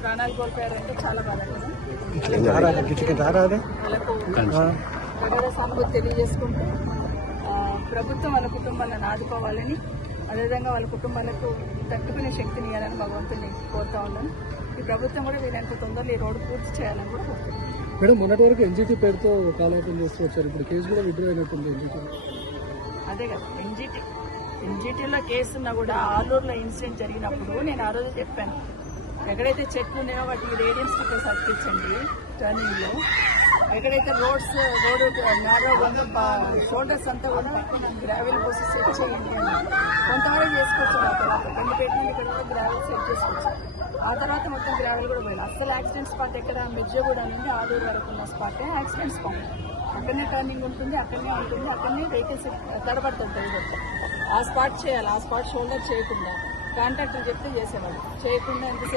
ప్రాణాలు కోల్పోయారంటే చాలా బాధపడదు. సానుభూతి తెలియజేసుకుంటూ ప్రభుత్వం వాళ్ళ కుటుంబాలను ఆదుకోవాలని, అదేవిధంగా వాళ్ళ కుటుంబాలకు తట్టుకునే శక్తిని ఇవ్వాలని భగవంతుని కోరుతా ఉన్నాను. ఈ ప్రభుత్వం కూడా వీరంత తొందరలో ఈ రోడ్డు పూర్తి చేయాలని కూడా కోరుతున్నాను. మేడం, మొన్నటి వరకు ఎన్జిటి పేరుతో కాలయాపన చేస్తూ వచ్చారు, ఇప్పుడు కేసు కూడా విత్డ్రా అయినట్టుంది ఎన్జిటి. అదే కదా, ఎన్జిటీలో కేసు ఉన్నా కూడా ఆలూరులో ఇన్సిడెంట్ జరిగినప్పుడు నేను ఆ రోజు చెప్పాను, ఎక్కడైతే చెట్లు ఉన్నాయో వాటికి రేడియం స్టిక్కర్స్ అతికించండి టర్నింగ్ లో. ఎక్కడైతే రోడ్డు నేరో షోల్డర్స్ అంతా కూడా గ్రావెల్ పోసి సెట్ చేయండి అని కొంతవరకు చేసుకోవచ్చు. ఆ తర్వాత రెండు పెట్టిన ఇక్కడ కూడా గ్రావెల్ సెట్ చేసుకోవచ్చు. ఆ తర్వాత మొత్తం గ్రావెల్ కూడా పోయింది. అసలు యాక్సిడెంట్ స్పాట్ ఎక్కడ మిర్జాగూడ నుండి ఆలూరు వరకు ఉన్న స్పాట్ యాక్సిడెంట్ స్పాట్. అక్కడనే టర్నింగ్ ఉంటుంది, అక్కడనే ఉంటుంది, అక్కడనే వెహికల్స్ తడబడుతుంటాయి. ఆ స్పాట్ చేయాలి. ఆ స్పాట్ షోల్డర్ చేయకుండా కాంట్రాక్టర్ చెప్తే చేసేవాళ్ళు, చేయకుండా ఎంతసేపు